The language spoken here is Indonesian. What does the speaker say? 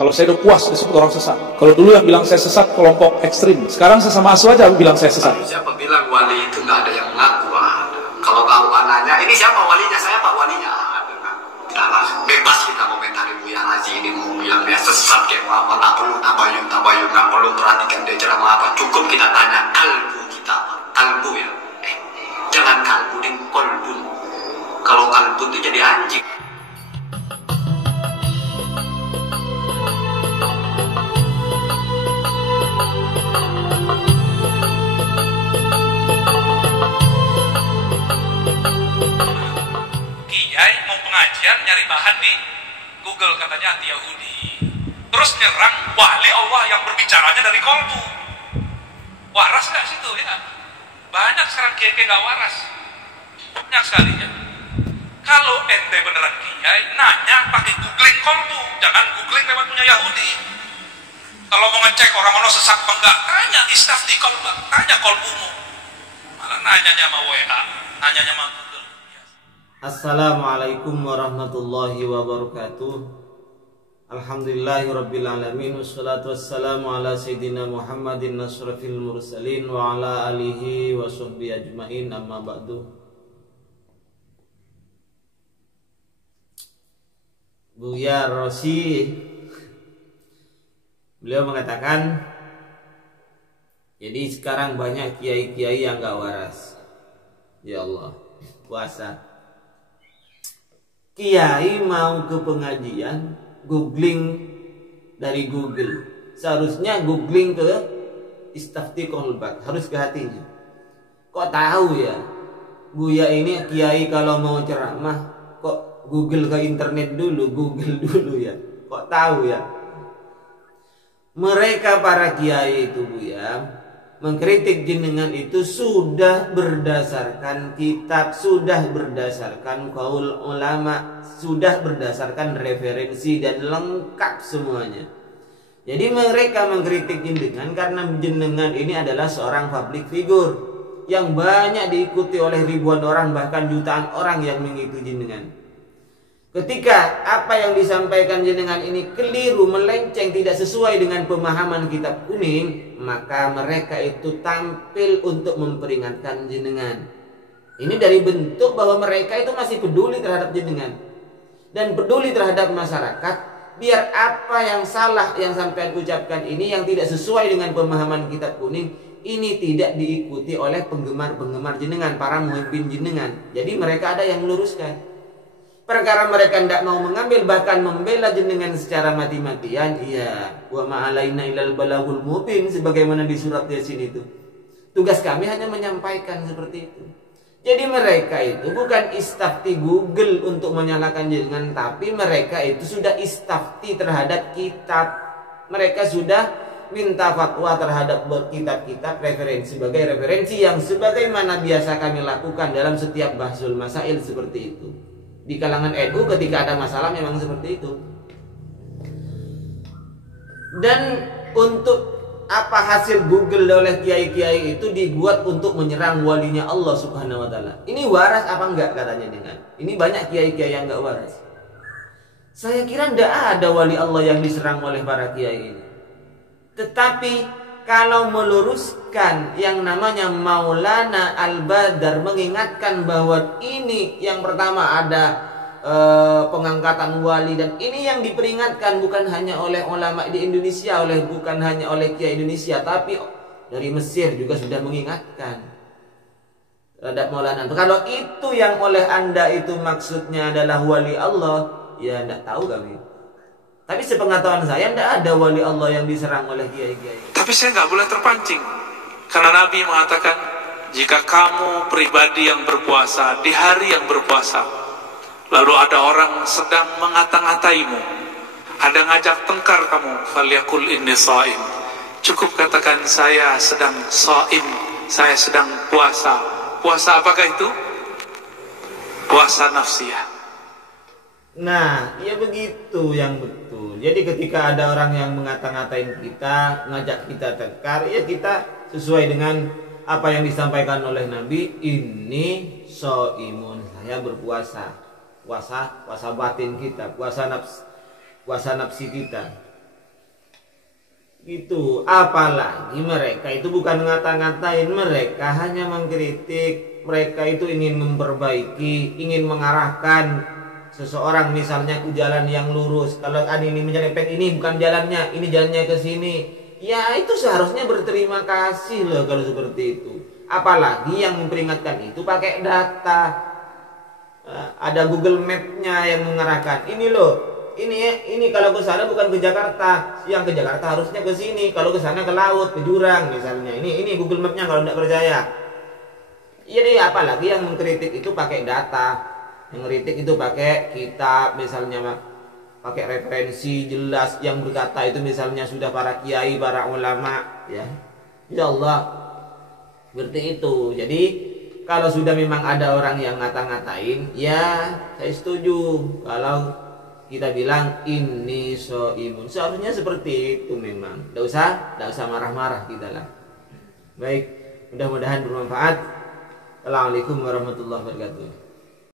Kalau saya udah puas disebut orang sesat. Kalau dulu yang bilang saya sesat kelompok ekstrim, sekarang saya sama Asu aja bilang saya sesat. Siapa bilang wali itu nggak ada yang mengaku? Kalau kau nanya, ini siapa walinya? Saya pak walinya. Nah, bebas kita komentari Buya Haji ini mau bilang dia sesat kayak apa? Nggak perlu tabayun, nggak perlu perhatikan dia ceramah apa. Cukup kita tanya kalbu kita, kalbu ya. Jangan kalbu dan kolbu. Kalau kalbu itu jadi anjing. Pengajian nyari bahan di Google, katanya anti Yahudi, terus nyerang wali Allah yang berbicaranya dari kolbu. Waras nggak situ ya? Banyak sekarang kiai nggak waras, banyak sekali ya. Kalau ente beneran kiai, nanya pakai googling kolbu, jangan googling lewat punya Yahudi. Kalau mau ngecek orang-orang sesat apa enggak, tanya istafti kolbu, tanya kolbumu. Malah nanyanya sama WA, nanyanya sama Google. Assalamualaikum warahmatullahi wabarakatuh. Alhamdulillahirabbil alamin, wassalatu wassalamu ala sayyidina Muhammadin asyrafil mursalin wa ala alihi wa sahbihi ajmain, amma ba'du. Buya Rosi, beliau mengatakan, jadi sekarang banyak kiai-kiai yang gak waras. Ya Allah, puasa. Kiai mau ke pengajian, googling dari Google. Seharusnya googling ke istafti kolbak, harus ke hatinya. Kok tahu ya, Buya ini kiai kalau mau ceramah, kok Google ke internet dulu, Google dulu ya. Kok tahu ya? Mereka para kiai itu Buya mengkritik jenengan itu sudah berdasarkan kitab, sudah berdasarkan qaul ulama, sudah berdasarkan referensi dan lengkap semuanya. Jadi mereka mengkritik jenengan karena jenengan ini adalah seorang public figure yang banyak diikuti oleh ribuan orang, bahkan jutaan orang yang mengikuti jenengan. Ketika apa yang disampaikan jenengan ini keliru, melenceng, tidak sesuai dengan pemahaman kitab kuning, maka mereka itu tampil untuk memperingatkan jenengan. Ini dari bentuk bahwa mereka itu masih peduli terhadap jenengan dan peduli terhadap masyarakat, biar apa yang salah yang sampai ucapkan ini, yang tidak sesuai dengan pemahaman kitab kuning, ini tidak diikuti oleh penggemar-penggemar jenengan, para muhibbin jenengan. Jadi mereka ada yang meluruskan. Perkara mereka tidak mau mengambil, bahkan membela jenengan secara mati-matian, iya, wa ma'alaina ilal balagul mubin, sebagaimana di surat Yasin itu. Tugas kami hanya menyampaikan seperti itu. Jadi mereka itu bukan istafti Google untuk menyalahkan jenengan, tapi mereka itu sudah istafti terhadap kitab. Mereka sudah minta fatwa terhadap kitab-kitab referensi, sebagai referensi yang sebagaimana biasa kami lakukan dalam setiap bahsul masail seperti itu. Di kalangan NU ketika ada masalah memang seperti itu. Dan untuk apa hasil Google oleh kiai-kiai itu dibuat untuk menyerang walinya Allah Subhanahu wa taala. Ini waras apa enggak katanya dengan? Ini banyak kiai-kiai yang enggak waras. Saya kira tidak ada wali Allah yang diserang oleh para kiai ini. Tetapi kalau meluruskan yang namanya Maulana Al-Badar mengingatkan bahwa ini yang pertama ada pengangkatan wali, dan ini yang diperingatkan bukan hanya oleh ulama di Indonesia, bukan hanya oleh kiai Indonesia, tapi dari Mesir juga sudah mengingatkan terhadap Maulana. Kalau itu yang oleh Anda itu maksudnya adalah wali Allah, ya tidak tahu kami. Tapi sepengetahuan saya tidak ada wali Allah yang diserang oleh kiai-kiai. Tapi saya nggak boleh terpancing, karena Nabi mengatakan, jika kamu pribadi yang berpuasa di hari yang berpuasa, lalu ada orang sedang mengata-ngataimu, ada ngajak tengkar kamu, falyakul inni shaim. Cukup katakan saya sedang shaim, saya sedang puasa. Puasa apakah itu? Puasa nafsiyah. Nah, ya begitu yang betul. Jadi ketika ada orang yang mengata-ngatain kita, ngajak kita tengkar, ya kita sesuai dengan apa yang disampaikan oleh Nabi, ini shaimun, saya berpuasa. Puasa batin kita, puasa nafsi kita. Gitu. Apalagi mereka itu bukan ngata-ngatain, mereka hanya mengkritik, mereka itu ingin memperbaiki, ingin mengarahkan seseorang misalnya ke jalan yang lurus. Kalau ini menyerempet, ini bukan jalannya, ini jalannya ke sini. Ya itu seharusnya berterima kasih loh kalau seperti itu. Apalagi yang memperingatkan itu pakai data. Ada Google Map-nya yang mengarahkan. Ini loh. Ini kalau ke sana bukan ke Jakarta, yang ke Jakarta harusnya ke sini. Kalau ke sana ke laut, ke jurang misalnya. Ini Google Map-nya kalau tidak percaya. Jadi apalagi yang mengkritik itu pakai data, yang mengkritik itu pakai kitab misalnya, pakai referensi jelas yang berkata itu misalnya sudah para kiai, para ulama, ya. Ya Allah, seperti itu. Jadi kalau sudah memang ada orang yang ngata-ngatain, ya saya setuju. Kalau kita bilang ini imun, seharusnya seperti itu memang. Tidak usah marah-marah kita lah. Baik, mudah-mudahan bermanfaat. Assalamualaikum warahmatullahi wabarakatuh.